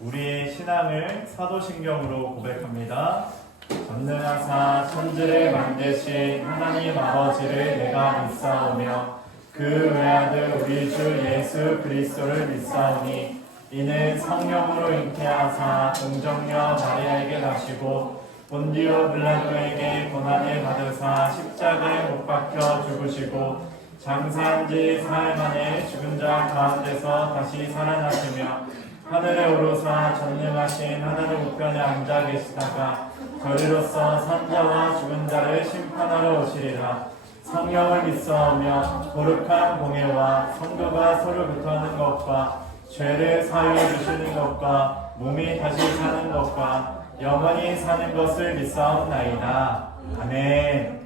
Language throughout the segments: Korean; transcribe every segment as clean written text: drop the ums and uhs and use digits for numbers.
우리의 신앙을 사도신경으로 고백합니다. 전능하사 천지를 만드신 하나님 아버지를 내가 믿사오며 그 외아들 우리 주 예수 그리스도를 믿사오니 이는 성령으로 잉태하사 동정녀 마리아에게 나시고 본디오 빌라도에게 고난을 받으사 십자가에 못 박혀 죽으시고 장사한 지 사흘 만에 죽은 자 가운데서 다시 살아나시며 하늘에 오르사 전능하신 하나님 우편에 앉아 계시다가 저리로서 산자와 죽은 자를 심판하러 오시리라. 성령을 믿사오며 거룩한 공예와 성도가 서로 교통하는 것과 죄를 사유해 주시는 것과 몸이 다시 사는 것과 영원히 사는 것을 믿사옵나이다. 아멘.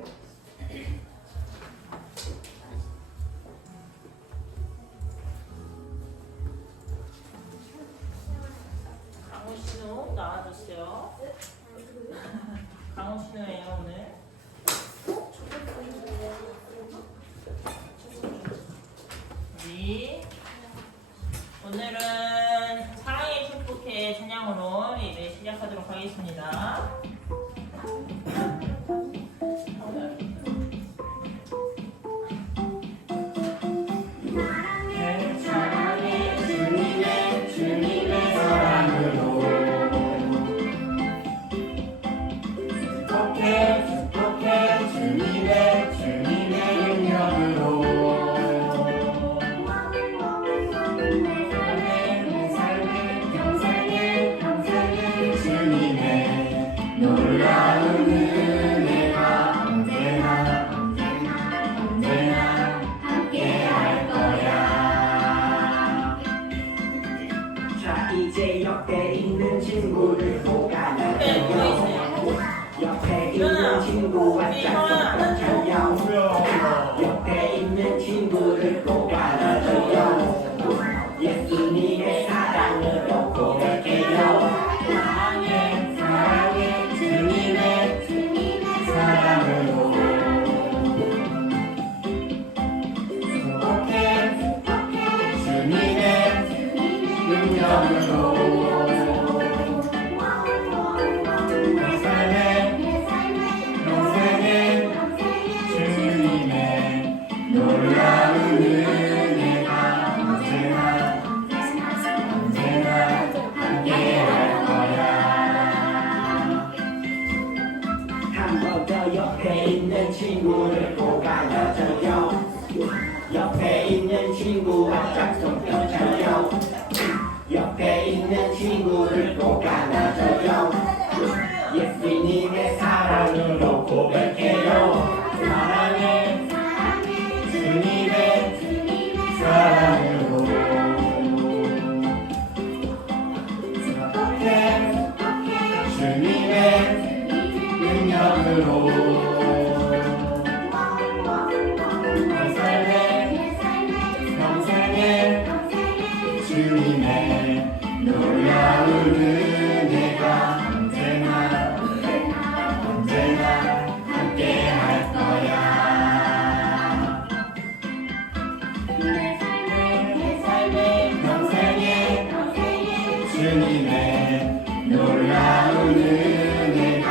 강호신우 나와주세요. 강호신우예요 오늘. 우리 오늘은 사랑의 축복회 찬양으로 예배 시작하도록 하겠습니다. 이제 옆에 있는 친구를 보가요. 옆에 있는 친구와 짝꿍 차요. 옆에 있는 친구를 보가요. 예수님의 사랑으로 고백해요. 사랑해 사랑해 주님의 사랑으로 축복해 주님의 능력으로 내 삶의 평생에 주님의 놀라운 은혜가 언제나 함께할 거야. 한 번 더 옆에 있는 친구를 꼭 안아줘요. 옆에 있는 친구와 짝꿍 펴줘요. 옆에 있는 친구를 꼭 안아줘요. 예수님의 사랑으로 고백해요. 사랑해 주님의 사랑으로 축복해 주님의 능력으로 내 삶의 평생에 주님의 놀라운 은혜가 언제나 함께 할 거야. 내 삶의 평생에 주님의 놀라운 은혜가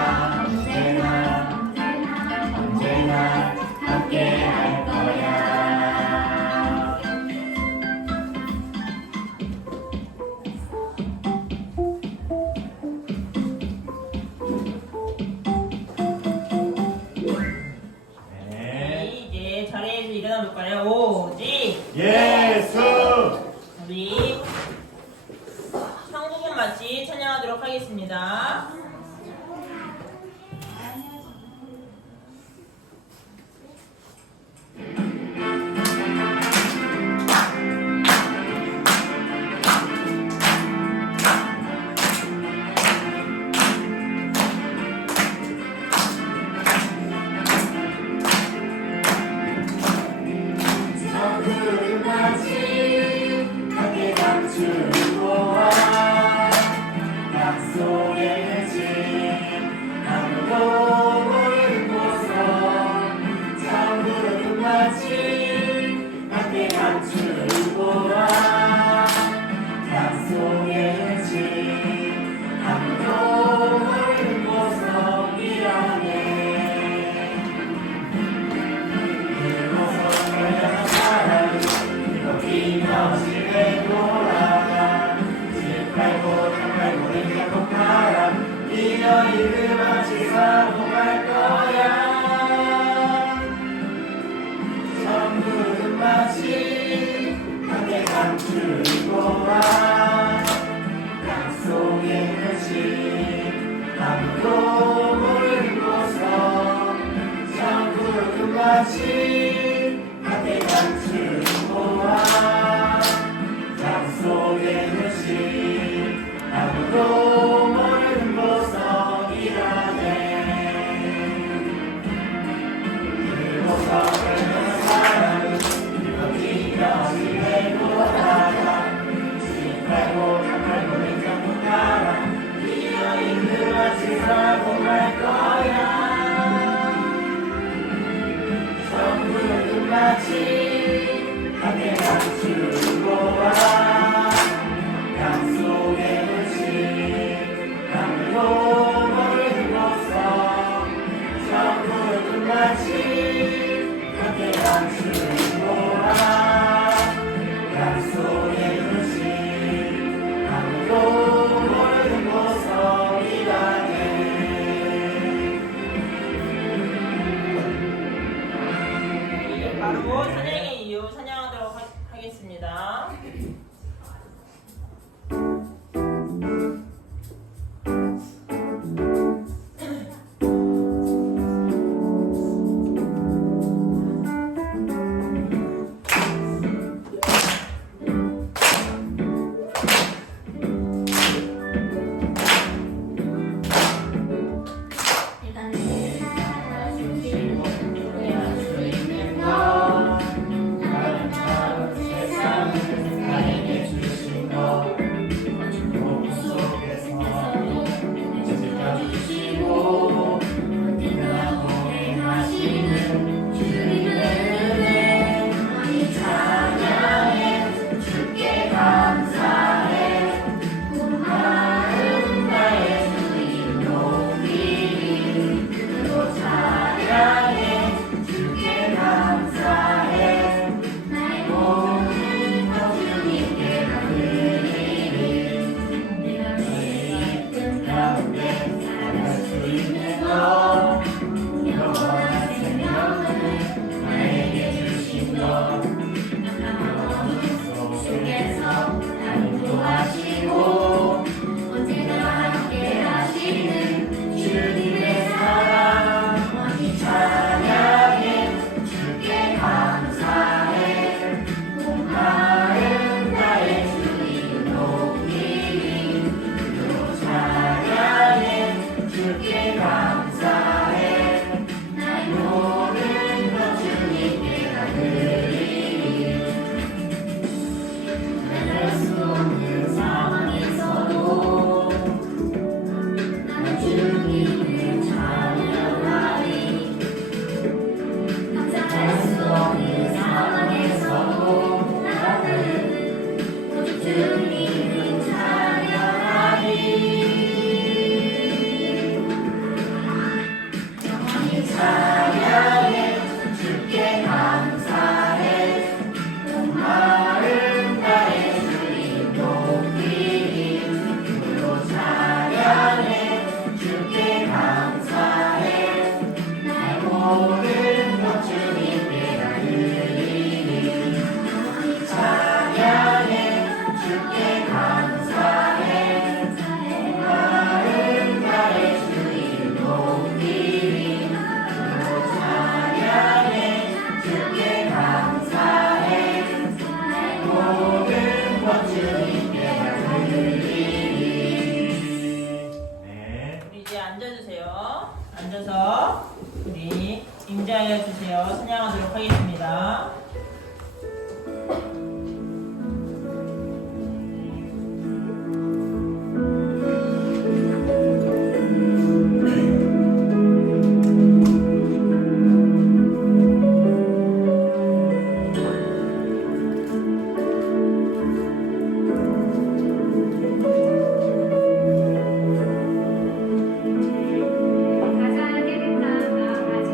언제나 함께 할 거야. 이제 자리에서 일어나 볼까요? 오직 예수! 우리 성부분 맞이 찬양하도록 하겠습니다. 함께 감추고 와 약속의 네가 이름 같이 사고갈 거야. 천국은 마치 함께 감추는 거야. 약속의 것이 아무도 모르는 곳서 천국은 마치 함께 감추는 거야. 약속의 것이 아무도 모르는 곳서 일하네. 그곳서 그런 사람은 어디까지 행복하다. 지팔고 닭팔고 냉장고 팔아 이어이 그같이 살고 말 거야. 천국은 마치 함께 감추는 거야. 약속의 것이 아무도 모르는 곳서 천국은 마치 함께 감추는 거야. 약속의 것이 아무도 모르는 곳서 일하네. 바로 찬양의 이유 찬양하도록 하겠습니다. 앉아서 우리 임자하여 주세요. 찬양하도록 하겠습니다. 가자 깨끗한 강아지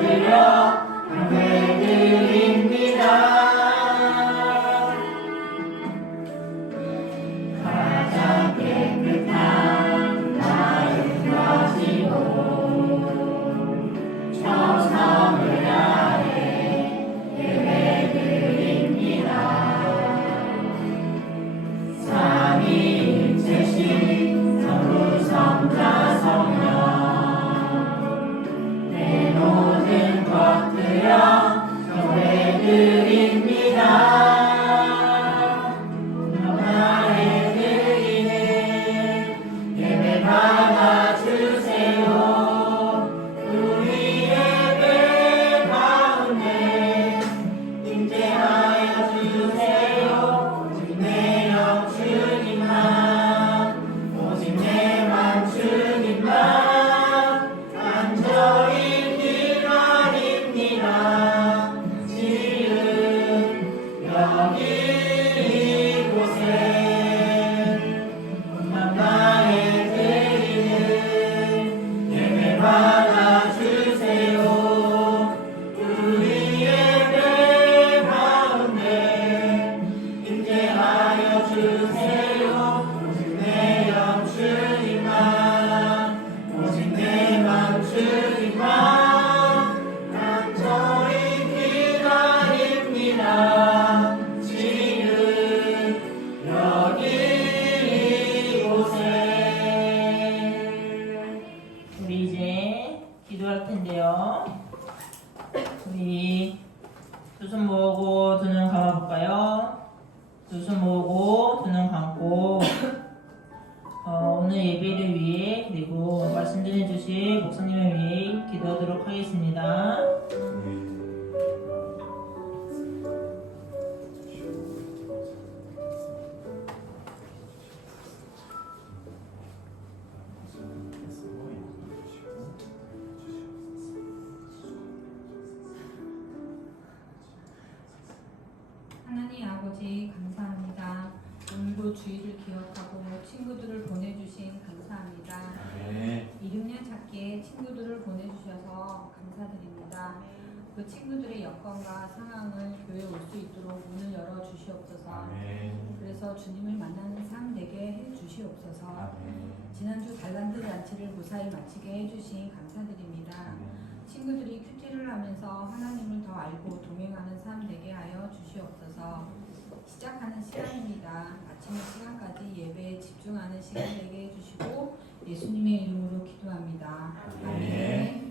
드려 향을 드립니다. 가장 깨끗한 마음 가지고 천성을 향해 예배드립니다. 삼위일체신 성부 성자 성령 내 모든 것 드려 경배드립니다. 나의 드리는 예배 받아주세요. 우리 예배 가운데 임재하여 주세요. 오직 내 영 주님만, 오직 내만 주님만 간절히 기다립니다. 지금 여기 이곳에 나의 드리는 예배 받아주세요. 우리 예배 가운데 임재하여 주세요. 오직 내 영 주님만, 오직 내만 주님만 간절히 기다립니다. 지금 여기 이곳에. 우리 이제 기도할 텐데요. 우리 두 손 모으고 두 눈 감아볼까요? 두 손 모으고 두 눈 감고 오늘 예배를 위해 그리고 말씀 전해주실 목사님을 위해 기도하도록 하겠습니다. 하나님 아버지 감사합니다. 오늘도 주일을 기억하고 친구들을 보내주신 감사합니다. 1~6년 찾기에 친구들을 보내주셔서 감사드립니다. 그 친구들의 여건과 상황을 교회에 올 수 있도록 문을 열어 주시옵소서. 그래서 주님을 만나는 삶 되게 해 주시옵소서. 지난주 달란트 잔치를 무사히 마치게 해주신 감사드립니다. 친구들이 큐티를 하면서 하나님을 더 알고 동행하는 삶 되게 하여 주시옵소서. 시작하는 시간입니다. 마치는 시간까지 예배에 집중하는 시간 되게 해주시고 예수님의 이름으로 기도합니다. 아멘.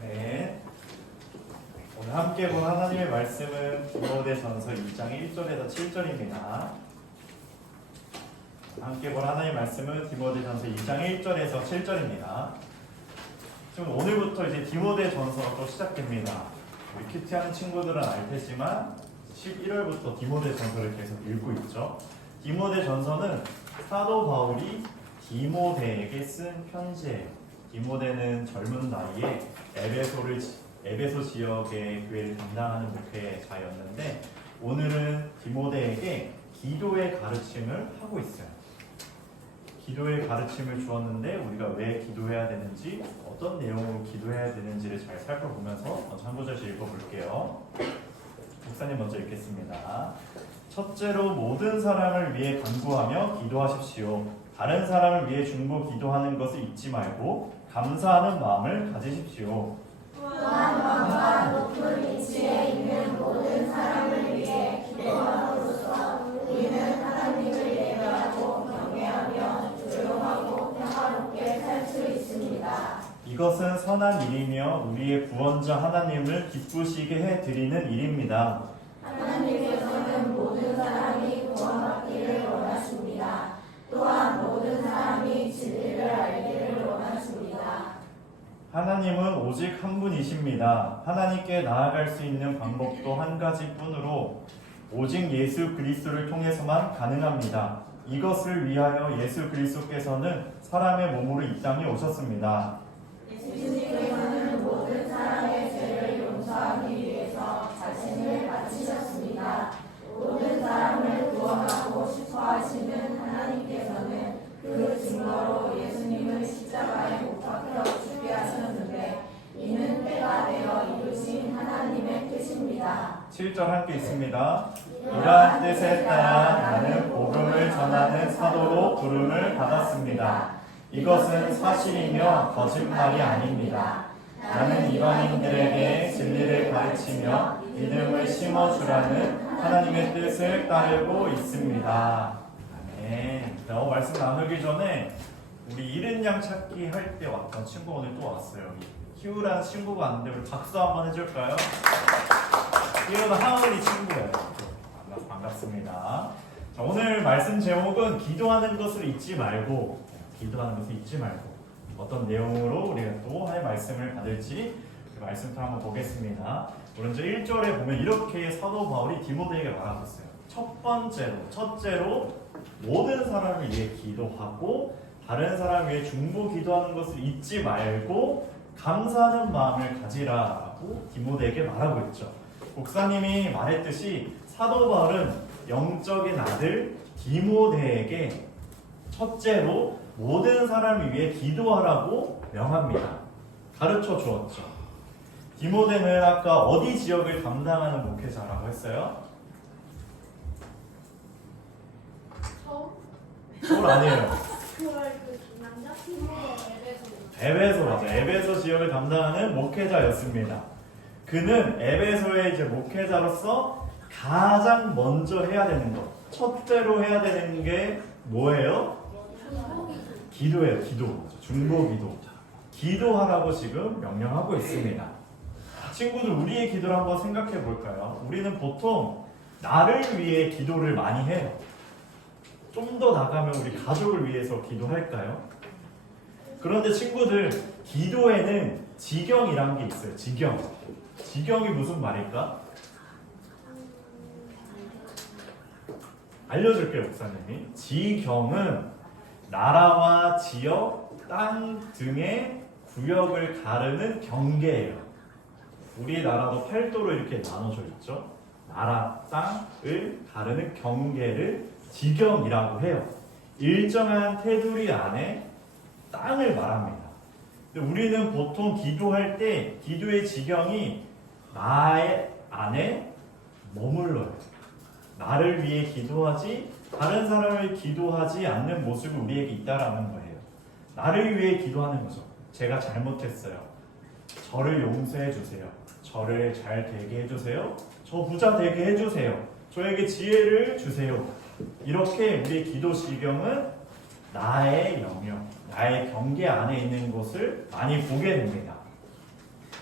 네. 오늘 함께 본 하나님의 말씀은 디모데전서 2장 1절에서 7절입니다. 함께 본 하나님의 말씀은 디모데전서 2장 1절에서 7절입니다. 지금 오늘부터 이제 디모데전서가 또 시작됩니다. 우리 큐티하는 친구들은 알 테지만 11월부터 디모데전서를 계속 읽고 있죠. 디모데전서는 사도 바울이 디모데에게 쓴 편지예요. 디모데는 젊은 나이에 에베소 지역의 교회를 담당하는 목회자였는데 오늘은 디모데에게 기도의 가르침을 하고 있어요. 기도의 가르침을 주었는데 우리가 왜 기도해야 되는지, 어떤 내용으로 기도해야 되는지를 잘 살펴보면서 먼저 한 구절씩 읽어볼게요. 목사님 먼저 읽겠습니다. 첫째로 모든 사람을 위해 간구하며 기도하십시오. 다른 사람을 위해 중보 기도하는 것을 잊지 말고 감사하는 마음을 가지십시오. 또한 왕과 높은 위치에 있는 모든 사람을 위해 기도함으로써 우리는 하나님을 예배하고 경외하며 조용하고 평화롭게 살 수 있습니다. 이것은 선한 일이며 우리의 구원자 하나님을 기쁘시게 해드리는 일입니다. 하나님께서는 모든 사람이 구원받기를 원하십니다. 또한 모든 사람이 진리를 알기를 원하십니다. 하나님은 오직 한 분이십니다. 하나님께 나아갈 수 있는 방법도 한 가지뿐으로 오직 예수 그리스도를 통해서만 가능합니다. 이것을 위하여 예수 그리스도께서는 사람의 몸으로 이 땅에 오셨습니다. 예수님께서는 모든 사람의 죄를 용서하기 위해서 자신을 바치셨습니다. 모든 사람을 구원하고 싶어 하시는 하나님께서는 그 증거로 예수님을 7절 함께 있습니다. 이러한 뜻에 따라 나는 복음을 전하는 사도로 부름을 받았습니다. 이것은 사실이며 거짓말이 아닙니다. 나는 이방인들에게 진리를 가르치며 믿음을 심어주라는 하나님의 뜻을 따르고 있습니다. 아멘. 말씀 나누기 전에 우리 잃은 양 찾기 할 때 왔던 친구 오늘 또 왔어요. 희우라는 친구가 왔는데 우리 박수 한번 해줄까요? 희우는 하은이 친구예요. 반갑습니다. 자, 오늘 말씀 제목은 기도하는 것을 잊지 말고, 기도하는 것을 잊지 말고 어떤 내용으로 우리가 또 하나의 말씀을 받을지 그 말씀부터 한번 보겠습니다. 먼저 1절에 보면 이렇게 사도 바울이 디모데에게 말하고 있어요. 첫째로 모든 사람을 위해 기도하고 다른 사람 위해 중보 기도하는 것을 잊지 말고 감사하는 마음을 가지라라고 디모데에게 말하고 있죠. 목사님이 말했듯이 사도 바울은 영적인 아들 디모데에게 첫째로 모든 사람을 위해 기도하라고 명합니다. 가르쳐 주었죠. 디모데는 아까 어디 지역을 담당하는 목회자라고 했어요? 서울 아니에요. 에베소 맞아. 에베소 지역을 담당하는 목회자였습니다. 그는 에베소의 이제 목회자로서 가장 먼저 해야 되는 것, 첫째로 해야 되는 게 뭐예요? 기도예요. 기도. 중보 기도. 기도하라고 지금 명령하고 있습니다. 친구들, 우리의 기도를 한번 생각해 볼까요? 우리는 보통 나를 위해 기도를 많이 해요. 좀 더 나가면 우리 가족을 위해서 기도할까요? 그런데 친구들, 기도에는 지경이란 게 있어요. 지경. 지경이 무슨 말일까? 알려줄게요, 목사님이. 지경은 나라와 지역, 땅 등의 구역을 가르는 경계예요. 우리나라도 팔도로 이렇게 나눠져 있죠. 나라, 땅을 가르는 경계를 지경이라고 해요. 일정한 테두리 안에 땅을 말합니다. 근데 우리는 보통 기도할 때 기도의 지경이 나의 안에 머물러요. 나를 위해 기도하지 다른 사람을 기도하지 않는 모습이 우리에게 있다라는 거예요. 나를 위해 기도하는 거죠. 제가 잘못했어요. 저를 용서해 주세요. 저를 잘 되게 해주세요. 저 부자 되게 해주세요. 저에게 지혜를 주세요. 이렇게 우리의 기도 지경은 나의 영역, 나의 경계 안에 있는 것을 많이 보게 됩니다.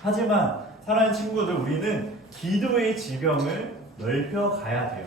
하지만 사랑하는 친구들, 우리는 기도의 지경을 넓혀 가야 돼요.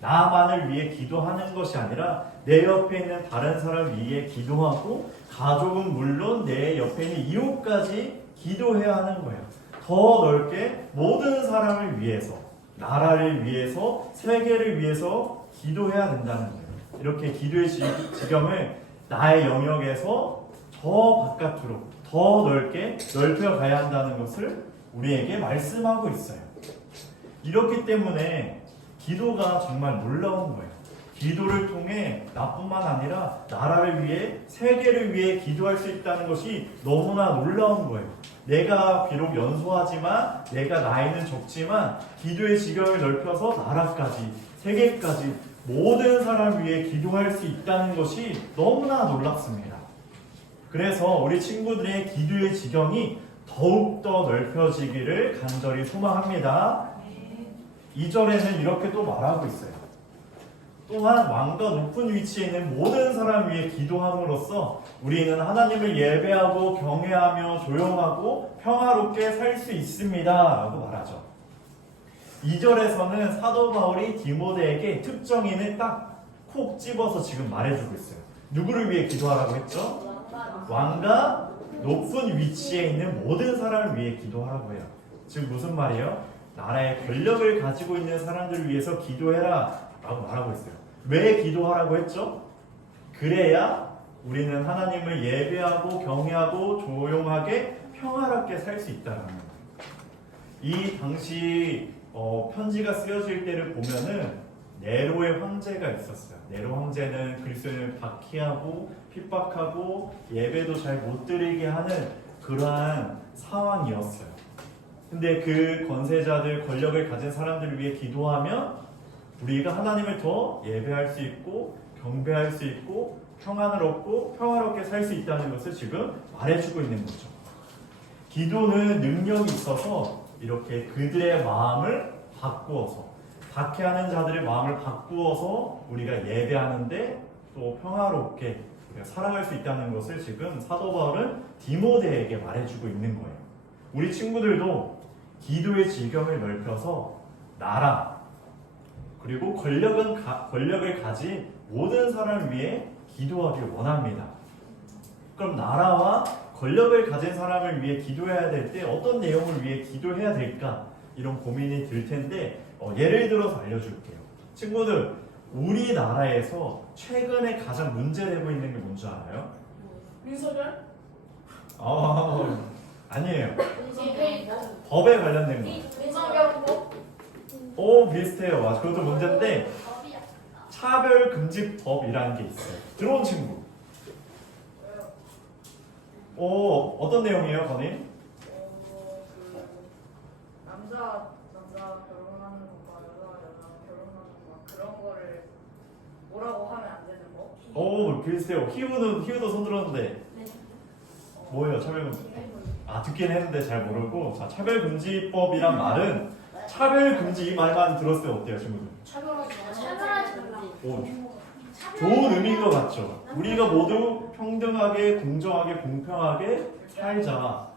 나만을 위해 기도하는 것이 아니라 내 옆에 있는 다른 사람을 위해 기도하고 가족은 물론 내 옆에 있는 이웃까지 기도해야 하는 거예요. 더 넓게 모든 사람을 위해서, 나라를 위해서, 세계를 위해서 기도해야 된다는 거예요. 이렇게 기도의 지경을 나의 영역에서 더 바깥으로, 더 넓게 넓혀 가야 한다는 것을 우리에게 말씀하고 있어요. 이렇기 때문에 기도가 정말 놀라운 거예요. 기도를 통해 나뿐만 아니라 나라를 위해, 세계를 위해 기도할 수 있다는 것이 너무나 놀라운 거예요. 내가 비록 연소하지만, 내가 나이는 적지만 기도의 지경을 넓혀서 나라까지, 세계까지 모든 사람을 위해 기도할 수 있다는 것이 너무나 놀랍습니다. 그래서 우리 친구들의 기도의 지경이 더욱더 넓혀지기를 간절히 소망합니다. 2절에는 이렇게 또 말하고 있어요. 또한 왕과 높은 위치에 있는 모든 사람을 위해 기도함으로써 우리는 하나님을 예배하고 경외하며 조용하고 평화롭게 살 수 있습니다 라고 말하죠. 2절에서는 사도 바울이 디모데에게 특정인을 딱 콕 집어서 지금 말해주고 있어요. 누구를 위해 기도하라고 했죠? 왕과 높은 위치에 있는 모든 사람을 위해 기도하라고 해요. 지금 무슨 말이에요? 나라의 권력을 가지고 있는 사람들을 위해서 기도해라 라고 말하고 있어요. 왜 기도하라고 했죠? 그래야 우리는 하나님을 예배하고 경외하고 조용하게 평화롭게 살 수 있다는 거예요. 이 당시 편지가 쓰여질 때를 보면은 네로의 황제가 있었어요. 네로 황제는 그리스도인을 박해하고 핍박하고 예배도 잘 못 드리게 하는 그러한 상황이었어요. 근데 그 권세자들, 권력을 가진 사람들을 위해 기도하면 우리가 하나님을 더 예배할 수 있고 경배할 수 있고 평안을 얻고 평화롭게 살 수 있다는 것을 지금 말해주고 있는 거죠. 기도는 능력이 있어서 이렇게 그들의 마음을 바꾸어서, 박해하는 자들의 마음을 바꾸어서 우리가 예배하는데 또 평화롭게 우리가 살아갈 수 있다는 것을 지금 사도 바울은 디모데에게 말해주고 있는 거예요. 우리 친구들도 기도의 지경을 넓혀서 나라 그리고 권력을 가진 모든 사람을 위해 기도하길 원합니다. 그럼 나라와 권력을 가진 사람을 위해 기도해야 될 때 어떤 내용을 위해 기도해야 될까? 이런 고민이 들 텐데 예를 들어서 알려줄게요. 친구들, 우리나라에서 최근에 가장 문제되고 있는 게 뭔지 알아요? 윤석열? 아니에요. 법에 관련된 거. 윤석열법? 오, 비슷해요. 맞아. 그것도 문제인데 차별금지법이라는 게 있어요. 들어온 친구. 어떤 내용이에요, 건희? 남자 결혼하는 것과 여자 결혼하는 것 그런 거를 뭐라고 하면 안 되는 거? 오, 비슷해요. 희우도 손 들었는데 뭐예요, 차별금지? 듣긴 했는데 잘 모르고. 자, 차별금지법이란 말은 차별금지 이 말만 들었을 때 어때요, 친구들? 차별하지 말라. 오, 좋은 의미인 것 같죠? 우리가 모두 평등하게, 공정하게, 공평하게 살자.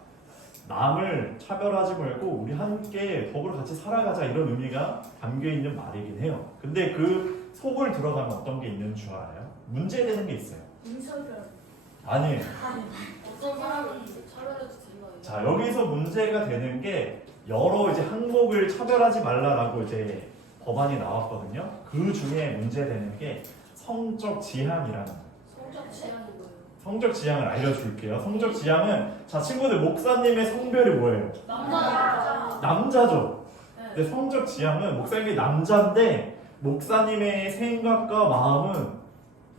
남을 차별하지 말고 우리 함께 법으로 같이 살아가자, 이런 의미가 담겨있는 말이긴 해요. 근데 그 속을 들어가면 어떤 게 있는 줄 알아요? 문제되는 게 있어요. 윤석열. 아니에요. 어떤 사람을 차별해도 된다. 자, 여기서 문제가 되는 게 여러 이제 항목을 차별하지 말라라고 이제 법안이 나왔거든요. 그 중에 문제되는 게 성적 지향이라는 거예요. 성적 지향이 뭐예요? 성적 지향을 알려줄게요. 성적 지향은, 자, 친구들, 목사님의 성별이 뭐예요? 남자죠. 근데 성적 지향은 목사님이 남자인데 목사님의 생각과 마음은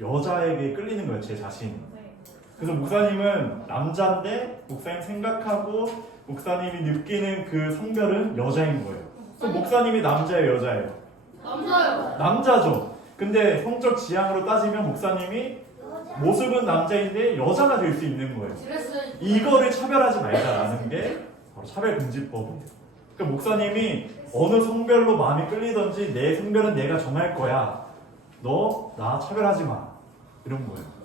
여자에게 끌리는 거예요, 제 자신이. 그래서 목사님은 남자인데 목사님 생각하고 목사님이 느끼는 그 성별은 여자인 거예요. 그럼 목사님이 남자예요, 여자예요? 남자요. 남자죠. 근데 성적 지향으로 따지면 목사님이 모습은 남자인데 여자가 될 수 있는 거예요. 이거를 차별하지 말자라는 게 바로 차별금지법이에요. 그러니까 목사님이 어느 성별로 마음이 끌리든지 내 성별은 내가 정할 거야. 너 나 차별하지 마. 이런 거예요.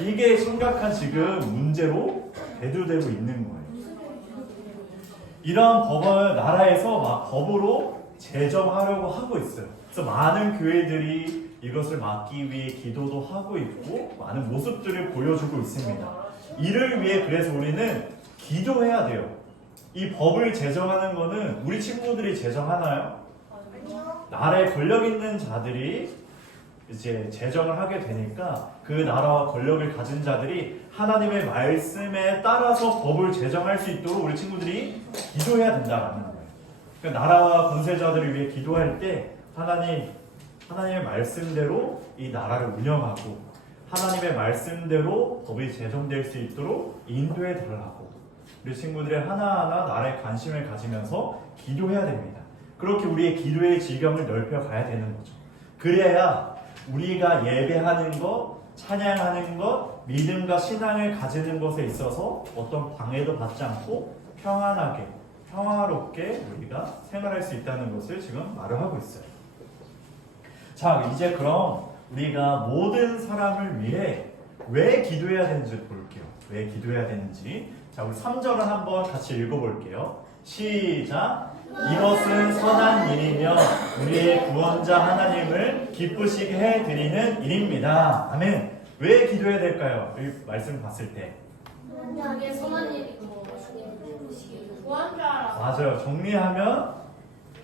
이게 심각한 지금 문제로 대두되고 있는 거예요. 이러한 법을 나라에서 막 법으로 제정하려고 하고 있어요. 그래서 많은 교회들이 이것을 막기 위해 기도도 하고 있고 많은 모습들을 보여주고 있습니다. 이를 위해 그래서 우리는 기도해야 돼요. 이 법을 제정하는 거는 우리 친구들이 제정하나요? 나라에 권력 있는 자들이 이제 제정을 하게 되니까 그 나라와 권력을 가진 자들이 하나님의 말씀에 따라서 법을 제정할 수 있도록 우리 친구들이 기도해야 된다는 거예요. 그러니까 나라와 권세자들을 위해 기도할 때 하나님의 말씀대로 이 나라를 운영하고 하나님의 말씀대로 법이 제정될 수 있도록 인도해 달라고 우리 친구들의 하나하나 나라에 관심을 가지면서 기도해야 됩니다. 그렇게 우리의 기도의 지경을 넓혀 가야 되는 거죠. 그래야 우리가 예배하는 것, 찬양하는 것, 믿음과 신앙을 가지는 것에 있어서 어떤 방해도 받지 않고 평안하게, 평화롭게 우리가 생활할 수 있다는 것을 지금 말을 하고 있어요. 자, 이제 그럼 우리가 모든 사람을 위해 왜 기도해야 되는지 볼게요. 왜 기도해야 되는지. 자, 우리 3절을 한번 같이 읽어볼게요. 시작! 이것은 선한 일이며 우리의 구원자 하나님을 기쁘시게 해드리는 일입니다. 아멘. 왜 기도해야 될까요? 이 말씀 봤을 때. 이게 선한 일이고 구원자라. 맞아요. 정리하면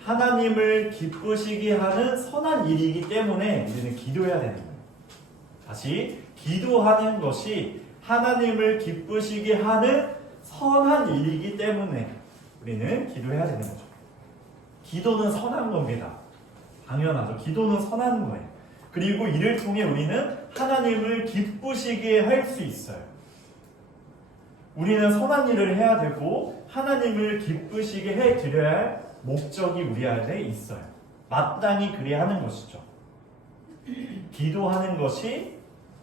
하나님을 기쁘시게 하는 선한 일이기 때문에 우리는 기도해야 되는 거예요. 다시, 기도하는 것이 하나님을 기쁘시게 하는 선한 일이기 때문에 우리는 기도해야 되는 거죠. 기도는 선한 겁니다. 당연하죠. 기도는 선한 거예요. 그리고 이를 통해 우리는 하나님을 기쁘시게 할 수 있어요. 우리는 선한 일을 해야 되고 하나님을 기쁘시게 해드려야 할 목적이 우리 안에 있어요. 마땅히 그래야 하는 것이죠. 기도하는 것이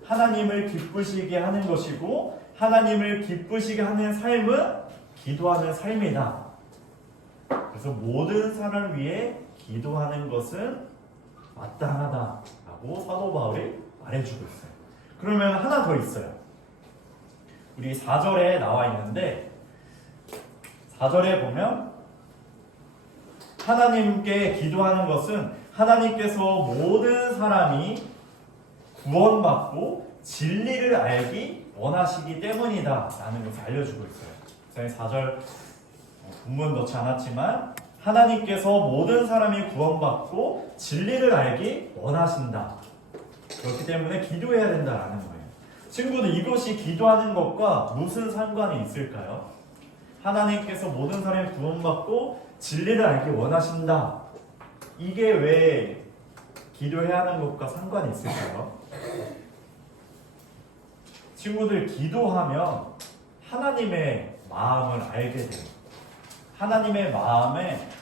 하나님을 기쁘시게 하는 것이고 하나님을 기쁘시게 하는 삶은 기도하는 삶이다. 그래서 모든 사람을 위해 기도하는 것은 마땅하다라고 사도 바울이 말해주고 있어요. 그러면 하나 더 있어요. 우리 4절에 나와 있는데 4절에 보면 하나님께 기도하는 것은 하나님께서 모든 사람이 구원받고 진리를 알기 원하시기 때문이다 라는 것을 알려주고 있어요. 4절 본문 넣지 않았지만 하나님께서 모든 사람이 구원받고 진리를 알기 원하신다. 그렇기 때문에 기도해야 된다라는 거예요. 친구들, 이것이 기도하는 것과 무슨 상관이 있을까요? 하나님께서 모든 사람이 구원받고 진리를 알기 원하신다. 이게 왜 기도해야 하는 것과 상관이 있을까요? 친구들, 기도하면 하나님의 마음을 알게 돼요. 하나님의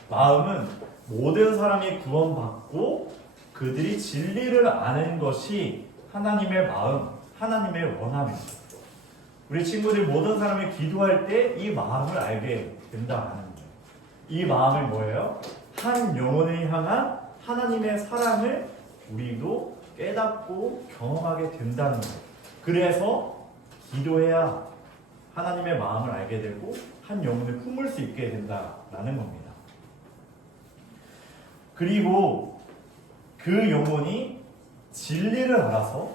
마음은 모든 사람이 구원받고 그들이 진리를 아는 것이 하나님의 마음, 하나님의 원함입니다. 우리 친구들 모든 사람이 기도할 때 이 마음을 알게 된다는 거예요. 이 마음이 뭐예요? 한 영혼을 향한 하나님의 사랑을 우리도 깨닫고 경험하게 된다는 거예요. 그래서 기도해야 하나님의 마음을 알게 되고 한 영혼을 품을 수 있게 된다라는 겁니다. 그리고 그 영혼이 진리를 알아서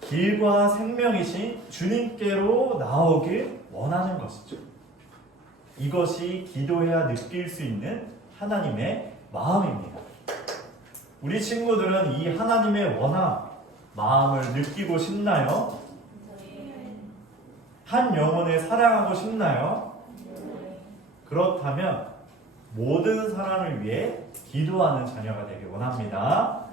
길과 생명이신 주님께로 나오길 원하는 것이죠. 이것이 기도해야 느낄 수 있는 하나님의 마음입니다. 우리 친구들은 이 하나님의 원함, 마음을 느끼고 싶나요? 한 영혼을 사랑하고 싶나요? 그렇다면 모든 사람을 위해 기도하는 자녀가 되길 원합니다.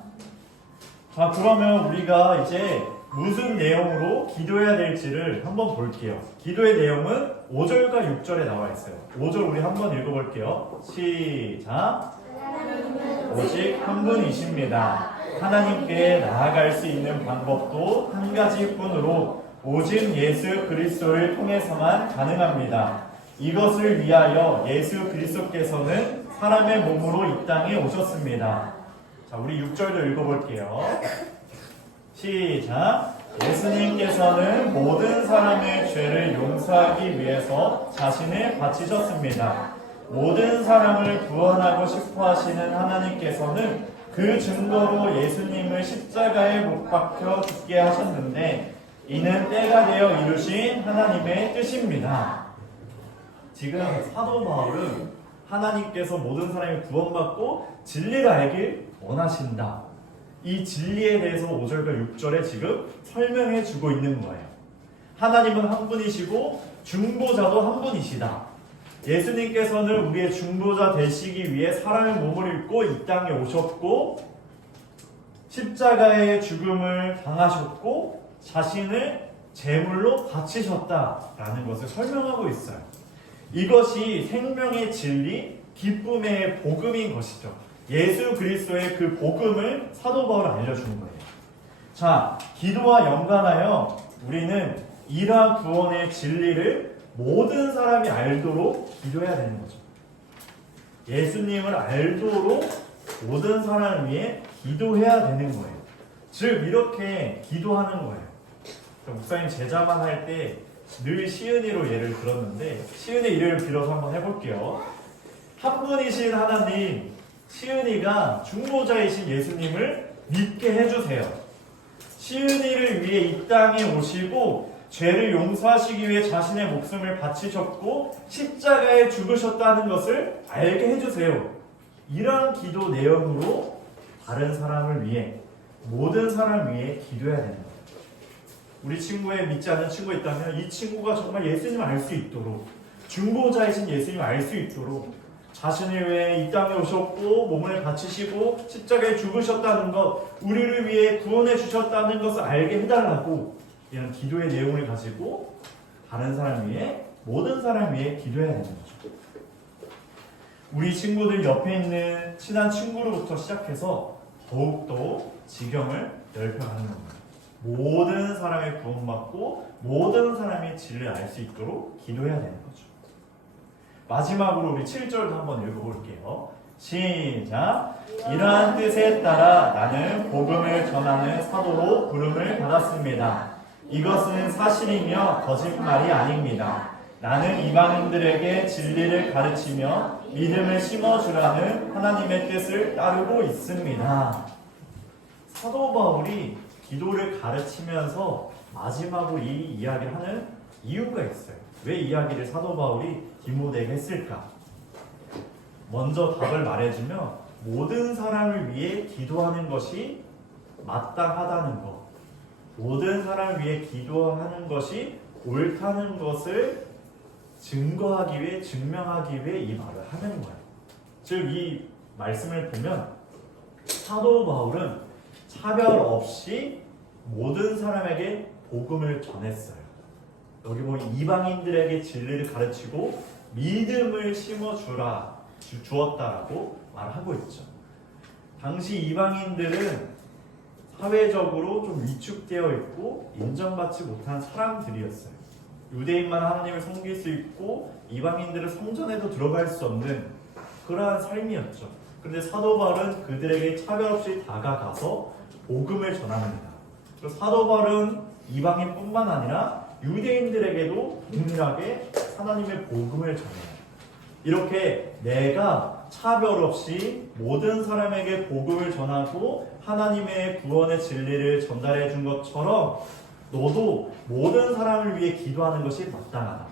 자, 그러면 우리가 이제 무슨 내용으로 기도해야 될지를 한번 볼게요. 기도의 내용은 5절과 6절에 나와 있어요. 5절 우리 한번 읽어볼게요. 시작. 오직 한 분이십니다. 하나님께 나아갈 수 있는 방법도 한 가지뿐으로 오직 예수 그리스도를 통해서만 가능합니다. 이것을 위하여 예수 그리스도께서는 사람의 몸으로 이 땅에 오셨습니다. 자, 우리 6절도 읽어볼게요. 시작. 예수님께서는 모든 사람의 죄를 용서하기 위해서 자신을 바치셨습니다. 모든 사람을 구원하고 싶어 하시는 하나님께서는 그 증거로 예수님을 십자가에 못 박혀 죽게 하셨는데 이는 때가 되어 이루신 하나님의 뜻입니다. 지금 사도 바울은 하나님께서 모든 사람이 구원받고 진리를 알길 원하신다. 이 진리에 대해서 5절과 6절에 지금 설명해 주고 있는 거예요. 하나님은 한 분이시고 중보자도 한 분이시다. 예수님께서는 우리의 중보자 되시기 위해 사람의 몸을 입고 이 땅에 오셨고 십자가의 죽음을 당하셨고 자신을 제물로 바치셨다라는 것을 설명하고 있어요. 이것이 생명의 진리, 기쁨의 복음인 것이죠. 예수 그리스도의 그 복음을 사도 바울은 알려주는 거예요. 자, 기도와 연관하여 우리는 이러한 구원의 진리를 모든 사람이 알도록 기도해야 되는 거죠. 예수님을 알도록 모든 사람을 위해 기도해야 되는 거예요. 즉 이렇게 기도하는 거예요. 목사님 제자만 할 때 늘 시은이로 예를 들었는데 시은의 예를 들어서 한번 해볼게요. 한 분이신 하나님, 시은이가 중보자이신 예수님을 믿게 해주세요. 시은이를 위해 이 땅에 오시고 죄를 용서하시기 위해 자신의 목숨을 바치셨고 십자가에 죽으셨다는 것을 알게 해주세요. 이러한 기도 내용으로 다른 사람을 위해, 모든 사람을 위해 기도해야 되는 거예요. 우리 친구에 믿지 않는 친구가 있다면 이 친구가 정말 예수님을 알 수 있도록, 중보자이신 예수님을 알 수 있도록 자신을 위해 이 땅에 오셨고 몸을 바치시고 십자가에 죽으셨다는 것, 우리를 위해 구원해 주셨다는 것을 알게 해달라고 이런 기도의 내용을 가지고 다른 사람 위해 모든 사람 위해 기도해야 되는 거죠. 우리 친구들 옆에 있는 친한 친구로부터 시작해서 더욱더 지경을 넓혀가는 겁니다. 모든 사람이 구원받고 모든 사람이 진리를 알 수 있도록 기도해야 되는 거죠. 마지막으로 우리 7절도 한번 읽어볼게요. 시작! 이러한 뜻에 따라 나는 복음을 전하는 사도로 부름을 받았습니다. 이것은 사실이며 거짓말이 아닙니다. 나는 이방인들에게 진리를 가르치며 믿음을 심어주라는 하나님의 뜻을 따르고 있습니다. 사도 바울이 기도를 가르치면서 마지막으로 이 이야기를 하는 이유가 있어요. 왜 이야기를 사도 바울이 디모데에게 했을까? 먼저 답을 말해주면 모든 사람을 위해 기도하는 것이 마땅하다는 것, 모든 사람을 위해 기도하는 것이 옳다는 것을 증거하기 위해, 증명하기 위해 이 말을 하는 거예요. 즉 이 말씀을 보면 사도 바울은 차별 없이 모든 사람에게 복음을 전했어요. 여기 보면 이방인들에게 진리를 가르치고 믿음을 주었다라고 말하고 있죠. 당시 이방인들은 사회적으로 좀 위축되어 있고 인정받지 못한 사람들이었어요. 유대인만 하나님을 섬길 수 있고 이방인들은 성전에도 들어갈 수 없는 그러한 삶이었죠. 그런데 사도 바울은 그들에게 차별 없이 다가가서 복음을 전합니다. 사도 바울은 이방인뿐만 아니라 유대인들에게도 동일하게 하나님의 복음을 전해요. 이렇게 내가 차별 없이 모든 사람에게 복음을 전하고 하나님의 구원의 진리를 전달해 준 것처럼 너도 모든 사람을 위해 기도하는 것이 마땅하다.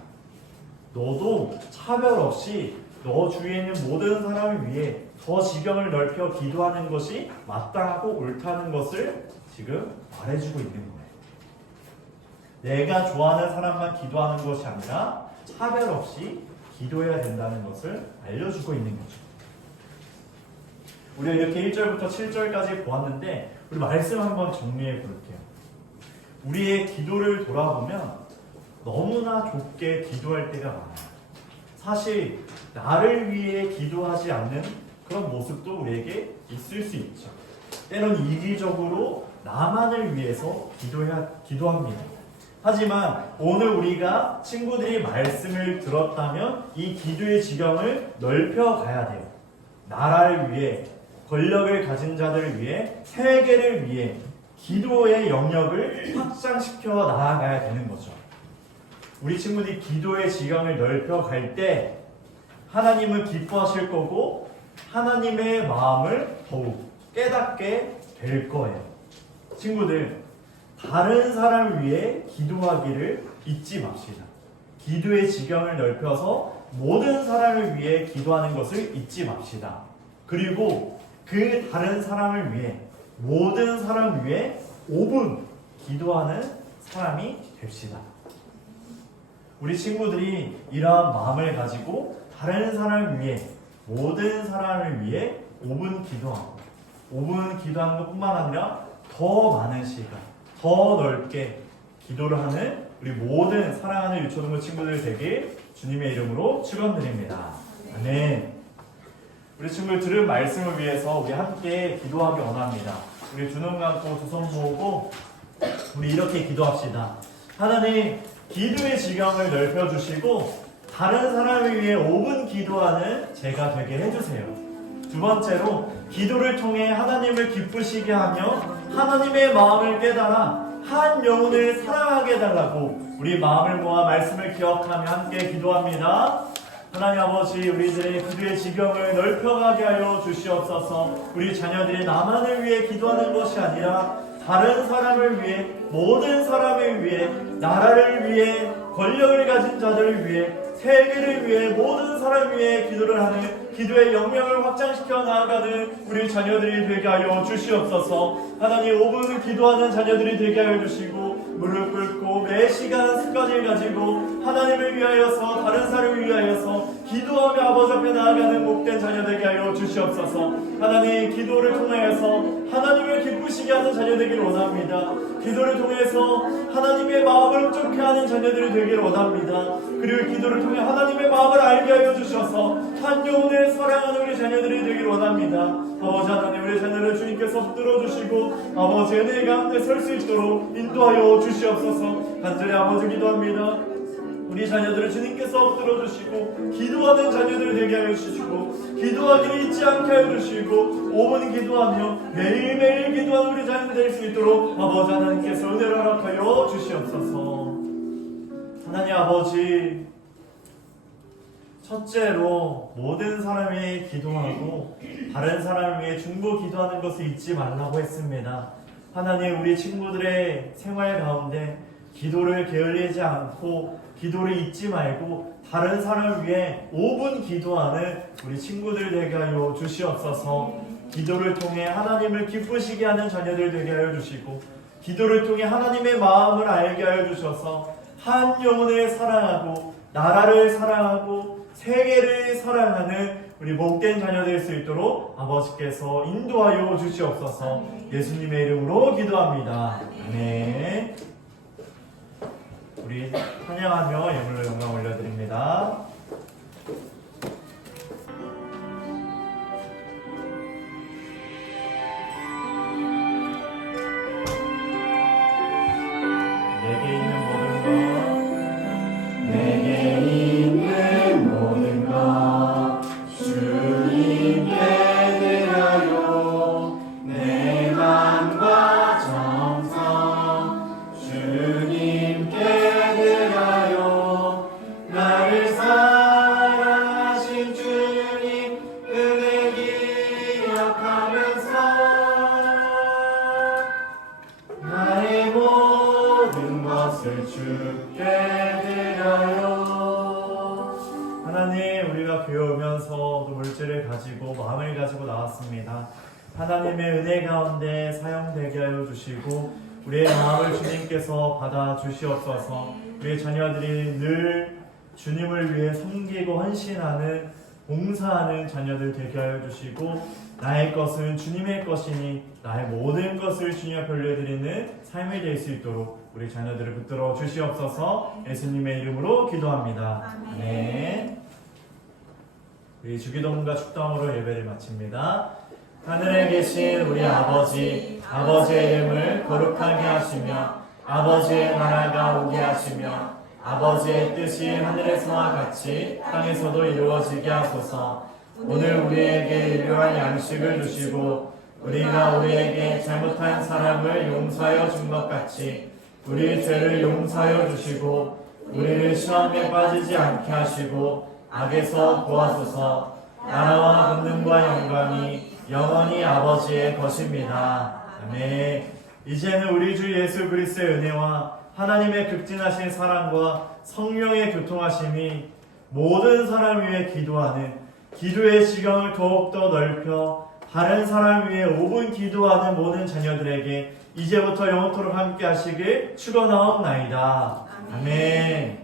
너도 차별 없이 너 주위에 있는 모든 사람을 위해 더 지경을 넓혀 기도하는 것이 마땅하고 옳다는 것을 지금 말해주고 있는 거예요. 내가 좋아하는 사람만 기도하는 것이 아니라 차별 없이 기도해야 된다는 것을 알려주고 있는 거죠. 우리가 이렇게 1절부터 7절까지 보았는데 우리 말씀 한번 정리해 볼게요. 우리의 기도를 돌아보면 너무나 좁게 기도할 때가 많아요. 사실 나를 위해 기도하지 않는 그런 모습도 우리에게 있을 수 있죠. 때론 이기적으로 나만을 위해서 기도합니다. 하지만 오늘 우리가 친구들이 말씀을 들었다면 이 기도의 지경을 넓혀가야 돼요. 나라를 위해, 권력을 가진 자들을 위해, 세계를 위해 기도의 영역을 확장시켜 나아가야 되는 거죠. 우리 친구들이 기도의 지경을 넓혀갈 때 하나님은 기뻐하실 거고 하나님의 마음을 더욱 깨닫게 될 거예요. 친구들, 다른 사람을 위해 기도하기를 잊지 맙시다. 기도의 지경을 넓혀서 모든 사람을 위해 기도하는 것을 잊지 맙시다. 그리고 그 다른 사람을 위해, 모든 사람을 위해 5분 기도하는 사람이 됩시다. 우리 친구들이 이러한 마음을 가지고 다른 사람을 위해, 모든 사람을 위해 5분 기도하고 5분 기도하는 것뿐만 아니라 더 많은 시간, 더 넓게 기도를 하는 우리 모든 사랑하는 유초등부 친구들 되길 주님의 이름으로 축원드립니다. 아멘. 우리 친구들 들은 말씀을 위해서 우리 함께 기도하기 원합니다. 우리 두 눈 감고 두 손 모으고 우리 이렇게 기도합시다. 하나님, 기도의 지경을 넓혀주시고 다른 사람을 위해 5분 기도하는 제가 되게 해주세요. 두 번째로, 기도를 통해 하나님을 기쁘시게 하며 하나님의 마음을 깨달아 한 영혼을 사랑하게 해달라고 우리 마음을 모아 말씀을 기억하며 함께 기도합니다. 하나님 아버지, 우리들의 기도의 지경을 넓혀가게 하여 주시옵소서. 우리 자녀들이 나만을 위해 기도하는 것이 아니라 다른 사람을 위해, 모든 사람을 위해, 나라를 위해, 권력을 가진 자들을 위해, 세계를 위해, 모든 사람을 위해 기도를 하는 기도의 영역을 확장시켜 나아가는 우리 자녀들이 되게 하여 주시옵소서. 하나님, 5분 기도하는 자녀들이 되게 하여 주시고 무릎 꿇고 매 시간 습관을 가지고 하나님을 위하여서, 다른 사람을 위하여서 기도하며 아버지 앞에 나아가는 복된 자녀 되게 하여 주시옵소서. 하나님, 기도를 통하여서 하나님을 기쁘시게 하는 자녀 되기를 원합니다. 기도를 통해서 하나님의 마음을 흡족해 하는 자녀들이 되기를 원합니다. 그리고 기도를 통해 하나님의 마음을 알게 하여 주셔서 한 영혼을 사랑하는 우리 자녀들이 되기를 원합니다. 아버지 하나님, 우리 자녀를 주님께서 붙들어 주시고 아버지 은혜 가운데 설 수 있도록 인도하여 주시옵소서. 간절히 아버지 기도합니다. 우리 자녀들을 주님께서 붙들어 주시고 기도하는 자녀들 되게 하여 주시고 기도하기를 잊지 않게 하여 주시고 5분 기도하며 매일매일 기도하는 우리 자녀들 될 수 있도록 아버지 하나님께서 은혜를 허락하여 주시옵소서. 하나님 아버지, 첫째로 모든 사람 위해 기도하고 다른 사람 위해 중보 기도하는 것을 잊지 말라고 했습니다. 하나님, 우리 친구들의 생활 가운데 기도를 게을리지 않고 기도를 잊지 말고 다른 사람을 위해 5분 기도하는 우리 친구들 되게 하여 주시옵소서. 기도를 통해 하나님을 기쁘시게 하는 자녀들 되게 하여 주시고 기도를 통해 하나님의 마음을 알게 하여 주셔서 한 영혼을 사랑하고 나라를 사랑하고 세계를 사랑하는 우리 복된 자녀 될 수 있도록 아버지께서 인도하여 주시옵소서. 예수님의 이름으로 기도합니다. 아멘. 우리 찬양하며 예물로 영광 올려드립니다. 내게 있는 모든 것, 내게 있는 모든 것 주님께 드려요. 내 맘과 정성 주님께 드려요. 나를 사랑하신 주님 은혜 기억하면서 나의 모든 것을 주께 드려요. 하나님, 우리가 교회 오면서 물질을 가지고 마음을 가지고 나왔습니다. 하나님의 은혜 가운데 사용되게 하여 주시고 우리의 마음을 주님께서 받아 주시옵소서. 우리 자녀들이 늘 주님을 위해 섬기고 헌신하는 봉사하는 자녀들 되게 하여 주시고 나의 것은 주님의 것이니 나의 모든 것을 주님 앞에 올려드리는 삶이 될 수 있도록 우리 자녀들을 붙들어 주시옵소서. 예수님의 이름으로 기도합니다. 아멘. 우리 주기도문과 축도함으로 예배를 마칩니다. 하늘에 계신 우리 아버지, 아버지의 이름을 거룩하게 하시며 아버지의 나라가 오게 하시며 아버지의 뜻이 하늘에서와 같이 땅에서도 이루어지게 하소서. 오늘 우리에게 일용할 양식을 주시고 우리가 우리에게 잘못한 사람을 용서하여 준 것 같이 우리 죄를 용서하여 주시고 우리를 시험에 빠지지 않게 하시고 악에서 구하소서. 나라와 권능과 영광이 영원히 아버지의 것입니다. 아멘. 이제는 우리 주 예수 그리스도의 은혜와 하나님의 극진하신 사랑과 성령의 교통하심이 모든 사람 위해 기도하는 기도의 지경을 더욱더 넓혀 다른 사람 위해 5분 기도하는 모든 자녀들에게 이제부터 영원토록 함께 하시길 축원하옵나이다. 아멘.